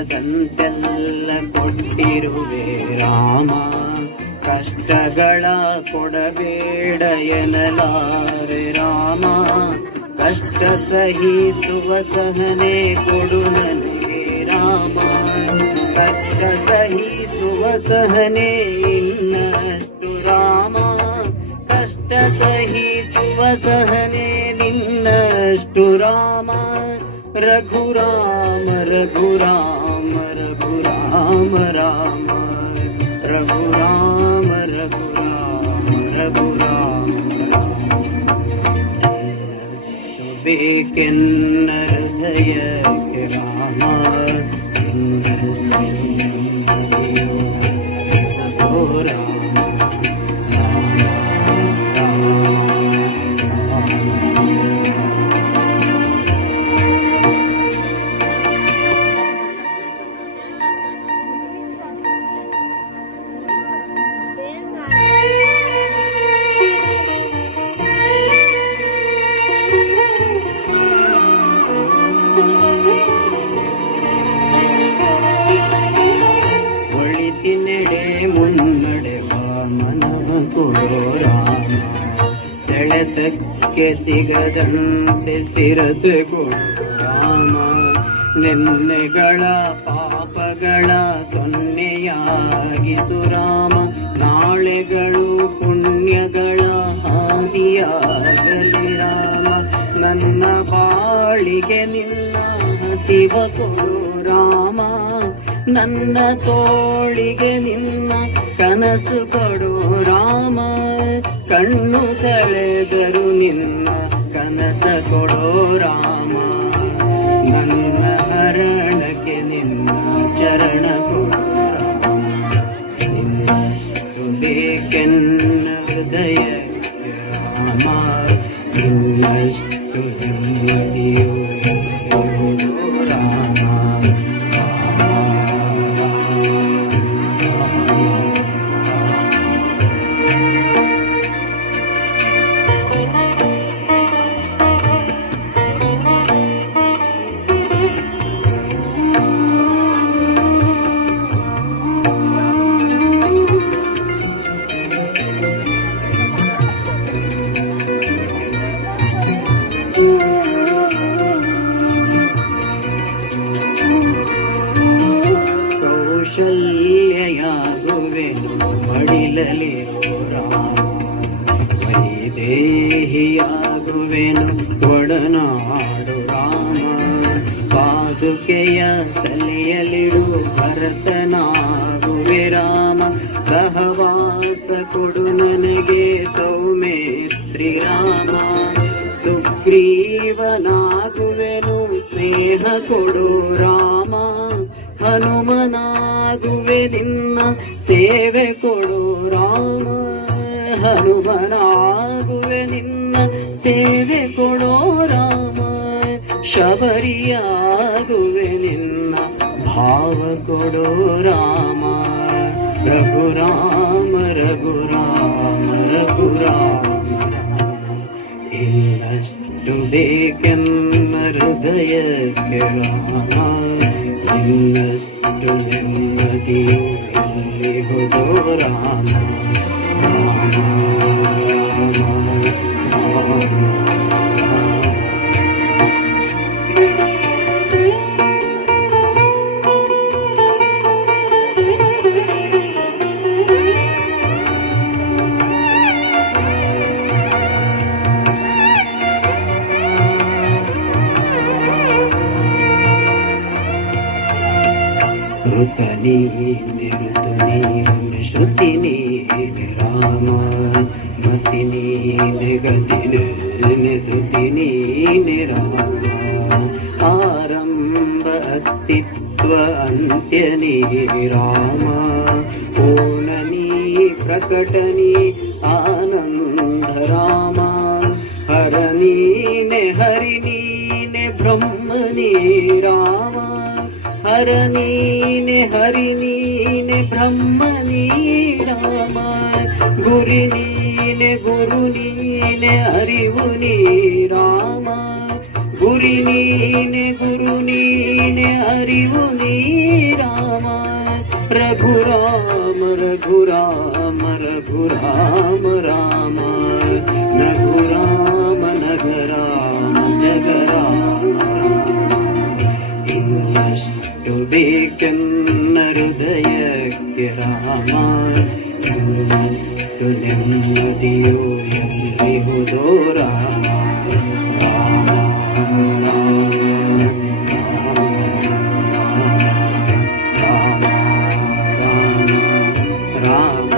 ನನ್ನಿಷ್ಟದಂತೆಲ್ಲ ಕೊಟ್ಟಿರುವೆ ರಾಮ, ಕಷ್ಟಗಳ ಕೊಡಬೇಡ ಎನ್ನಲಾರೆ ರಾಮ, ಕಷ್ಟ ಸಹಿಸುವ ಸಹನೆ ಕೊಡು ನನಗೆ ರಾಮ, ಕಷ್ಟ ಸಹಿಸುವ ಸಹನೆ ಇನ್ನಷ್ಟು ರಾಮ, ಕಷ್ಟ ಸಹಿಸುವ ಸಹನೆ ನಿನ್ನಷ್ಟು ರಾಮ, ರಘುರಾಮ ರಘುರಾಮ ರಘುರಾಮ ರಾಮ, ರಘುರಾಮ ರಘುರಾಮ ರಘುರಾಮ ಬೇಕೆನ್ನ ಹೃದಯಕ್ಕೆ ರಾಮ, ರಾಮ ಒಳಿತಿನೆಡೆ ಮುನ್ನಡೆ ವಾಮನ ಕೊಡೋ ರಾಮ, ಸೆಳೆತಕ್ಕೆ ಸಿಗದಂತೆ ಸ್ಥಿರತೆ ಕೊಡು ರಾಮ, ನೆನ್ನೆಗಳ ಪಾಪಗಳ ಸೊನ್ನೆಯಾಗಿಸು ರಾಮ, ನಾಳೆಗಳು ಪುಣ್ಯಗಳ ಹಾದಿಯಾಗಲಿ ರಾಮ, ನನ್ನ ಬಾಳಿಗೆ ನಿನ್ನ ಹಸಿವ ಕೊಡು ರಾಮ, ನನ್ನ ತೋಳಿಗೆ ನಿನ್ನ ಕನಸು ಕೊಡು ರಾಮ, ಕಣ್ಣು ಕಳೆದರು ನಿನ್ನ ಕನಸ ಕೊಡೋ ರಾಮ, ನನ್ನ ಹರಣಕ್ಕೆ ನಿನ್ನ ಚರಣ ಕೊಡು ನಿನ್ನ ಬೇಕೆನ್ನ ಹೃದಯಕ್ಕೆ ರಾಮ, ಇನ್ನಷ್ಟು ನೆಮ್ಮದಿಯು ರಾಮ. ಕೌಶಲ್ಯಾಗುವೆನು ಮಡಿಲಲಿರೋ ರಾಮ, ವೈದೇಹಿಯಾಗುವೆನು ಒಡನಾಡು ರಾಮ, ಪಾದುಕೆಯ ತಲೆಯಲಿಡು ಭರತನಾಗುವೆ ರಾಮ, ಸಹವಾಸ ಕೊಡು ನನಗೆ ಸೌಮೇತ್ರಿ ರಾಮ, ಸುಗ್ರೀವನಾಗುವೆನು ಸ್ನೇಹ ಕೊಡು ರಾಮ, ಹನುಮನಾಗುವೆ ನಿನ್ನ ಸೇವೆ ಕೊಡು ರಾಮ, ಹನುಮನಾಗುವೆ ನಿನ್ನ ಸೇವೆ ಕೊಡೋ ರಾಮ, ಶಬರಿಯಾಗುವೆ ನಿನ್ನ ಭಾವ ಕೊಡೋ ರಾಮ, ರಘುರಾಮ ರಘುರಾಮ ರಘುರಾಮ, ಇನ್ನಷ್ಟು ಇನ್ನಷ್ಟು ಬೇಕೆನ್ನ ಹೃದಯಕ್ಕೆ ರಾಮ ಇನ್ನಷ್ಟು ನೆಮ್ಮದಿಯು ಎಲ್ಲಿಹುದೋ ರಾಮ ಋತ ನೀನೆ ಋತು ನೀನೆ ಶ್ರುತಿ ನೀನೆ ರಾಮ ಮತಿ ನೀನೆ ಗತಿ ನೀನೆ ಧೃತಿ ನೀನೆ ರಾಮ ಆರಂಭ ಅಸ್ತಿತ್ವ ಅಂತ್ಯ ನೀ ರಾಮ ಪೂರ್ಣ ನೀ ಪ್ರಕಟ ನೀ ಆನಂದ ರಾಮ ಹರ ನೀನೆ ಹರಿ ನೀನೆ ಬ್ರಹ್ಮ ನೀ ರಾಮ ಹರ ನೀನೆ ಹರಿ ನೀನೆ ಬ್ರಹ್ಮ ನೀ ರಾಮ ಗುರಿ ನೀನೆ ಗುರು ನೀನೆ ಅರಿವು ನೀ ರಾಮ ಗುರಿ ನೀನೆ ಗುರು ನೀನೆ ಅರಿವು ನೀ ರಾಮ ರಘುರಾಮ ರಘುರಾಮ ರಘುರಾಮ ರಾಮ ನಘುರಾಮ ನಗರಾಮ ಜಗರಾಮ ಇನ್ನಷ್ಟು ಬೇಕೆನ್ನ ಹೃದಯಕ್ಕೆ ರಾಮ ಇನ್ನಷ್ಟು ನೆಮ್ಮದಿಯು ಎಲ್ಲಿಹುದೋ ರಾಮ ರಾಮ